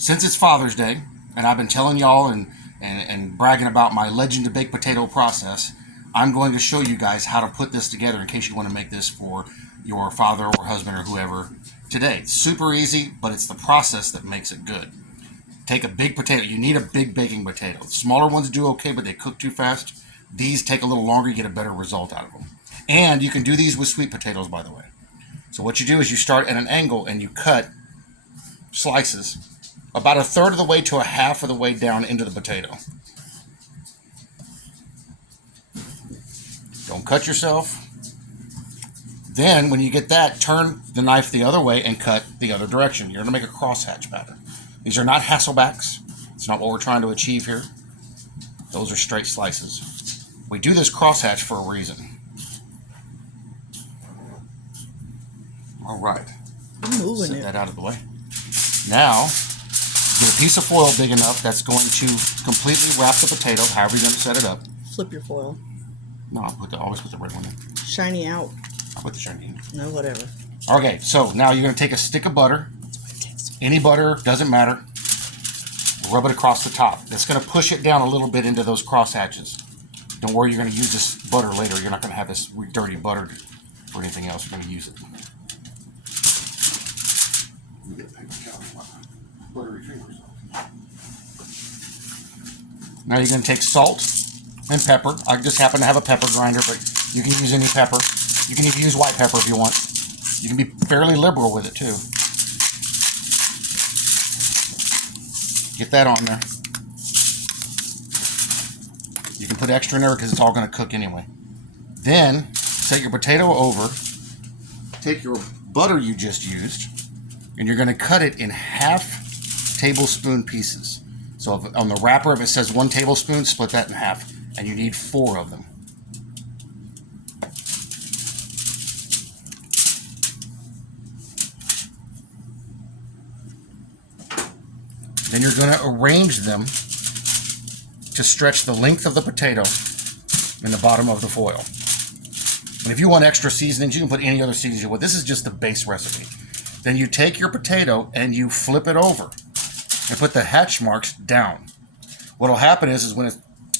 Since it's Father's Day, and I've been telling y'all and bragging about my Legend to Baked Potato process, I'm going to show you guys how to put this together in case you want to make this for your father or husband or whoever today. Super easy, but it's the process that makes it good. Take a big potato. You need a big baking potato. Smaller ones do okay, but they cook too fast. These take a little longer. You get a better result out of them. And you can do these with sweet potatoes, by the way. So what you do is you start at an angle and you cut slices about a third of the way to a half of the way down into the potato. Don't cut yourself. Then when you get that, turn the knife the other way and cut the other direction. You're going to make a crosshatch pattern. These are not Hasselbacks. It's not what we're trying to achieve here. Those are straight slices. We do this crosshatch for a reason. All right. Set that out of the way. Now, get a piece of foil big enough that's going to completely wrap the potato, however you're going to set it up. Flip your foil. No, always put the red one in. Shiny out. I'll put the shiny in. No, whatever. Okay, so now you're going to take a stick of butter. Any butter, doesn't matter. Rub it across the top. That's going to push it down a little bit into those cross hatches. Don't worry, you're going to use this butter later. You're not going to have this dirty butter or anything else. You're going to use it. Now you're going to take salt and pepper. I just happen to have a pepper grinder, but you can use any pepper. You can even use white pepper if you want. You can be fairly liberal with it too. Get that on there. You can put extra in there because it's all going to cook anyway. Then set your potato over. Take your butter you just used, and you're going to cut it in half tablespoon pieces. So if, on the wrapper, if it says 1 tablespoon, split that in half, and you need 4 of them. Then you're going to arrange them to stretch the length of the potato in the bottom of the foil. And if you want extra seasonings, you can put any other seasonings you want. This is just the base recipe. Then you take your potato and you flip it over and put the hatch marks down. What will happen is when it's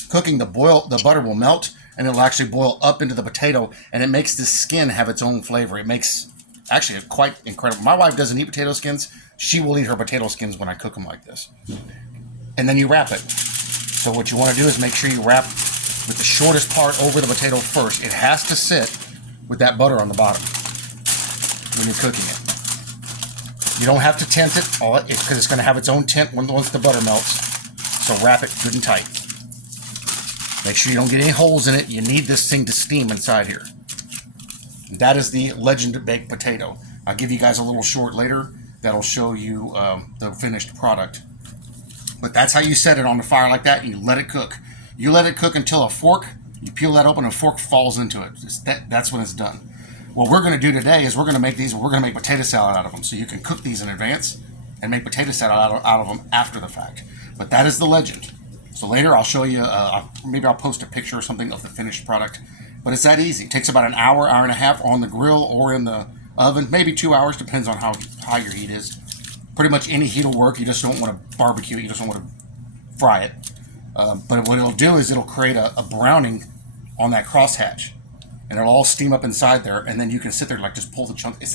cooking, the butter will melt and it'll actually boil up into the potato, and it makes the skin have its own flavor. It makes actually quite incredible. My wife doesn't eat potato skins. She will eat her potato skins when I cook them like this. And then you wrap it. So what you want to do is make sure you wrap with the shortest part over the potato first. It has to sit with that butter on the bottom when you're cooking it. You don't have to tent it because it's going to have its own tint once the butter melts. So wrap it good and tight. Make sure you don't get any holes in it. You need this thing to steam inside here. And that is the Legend Baked Potato. I'll give you guys a little short later that'll show you the finished product. But that's how you set it on the fire like that, and you let it cook. You let it cook until you peel that open and a fork falls into it. That's when it's done. What we're going to do today is we're going to make potato salad out of them. So you can cook these in advance and make potato salad out of them after the fact. But that is the Legend. So later I'll show you, maybe I'll post a picture or something of the finished product. But it's that easy. It takes about an hour, hour and a half on the grill or in the oven, maybe 2 hours, depends on how high your heat is. Pretty much any heat will work. You just don't want to barbecue it. You just don't want to fry it. But what it'll do is it'll create a browning on that crosshatch. And it'll all steam up inside there, and then you can sit there and just pull the chunk. It's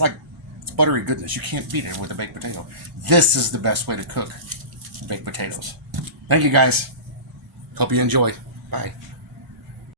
buttery goodness. You can't beat it with a baked potato. This is the best way to cook baked potatoes. Thank you, guys. Hope you enjoyed. Bye.